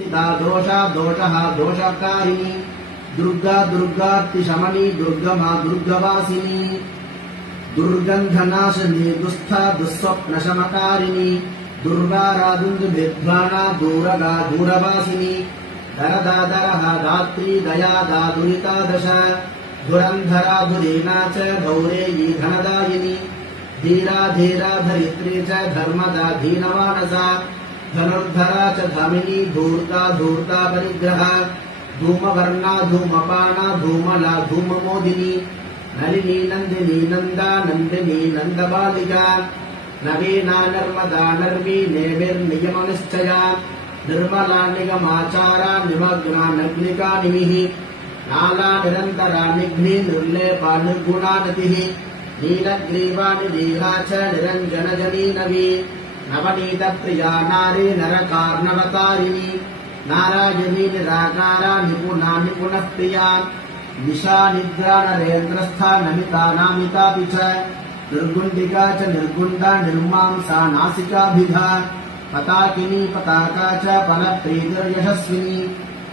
स्थिता दोषा दोषः दोषकारिणी दुर्गा दुर्गार्तिशमनी दुर्गमा दुर्गवासिनी दुर्गन्धनाशिनी दुस्था दुःस्वप्नशमकारिणी दुर्वारा दुन्दुभिध्वाना दूरगा दूरवासिनी दरदा दरः दात्री दया दादुरिता दश धुरन्धरा धुरीना च गौरेयी धनदायिनी धीरा धीरा धरित्री च धर्मदा धीनमानसा धनुर्धरा च धामिनी धूर्ता धूर्ता परिग्रह धूमवर्णा धूमपाना धूमला धूममोदिनी नलिनी नन्दिनी नन्दा नन्दिनी नन्दबालिका नवीना नर्मदा नर्मी नेमिर्नियमनिश्चया निर्मला निगमाचारा निमग्ना नग्निका निमिः नाला निरन्तरा निघ्नि निर्लेपा निर्गुणा नतिः नीलग्रीवा निलीला च निरञ्जनजनी नवी नवनीतप्रिया नारी नरकार्णवतारिणी नारायणी निराकारा निपुणा निपुणः प्रिया निशा निद्रा नरेन्द्रस्था नमिता नामितापि च निर्गुण्डिका च निर्गुण्डा निर्मांसा नासिकाभिधा पताकिनी पताका च फलप्रीतिर्यशस्विनी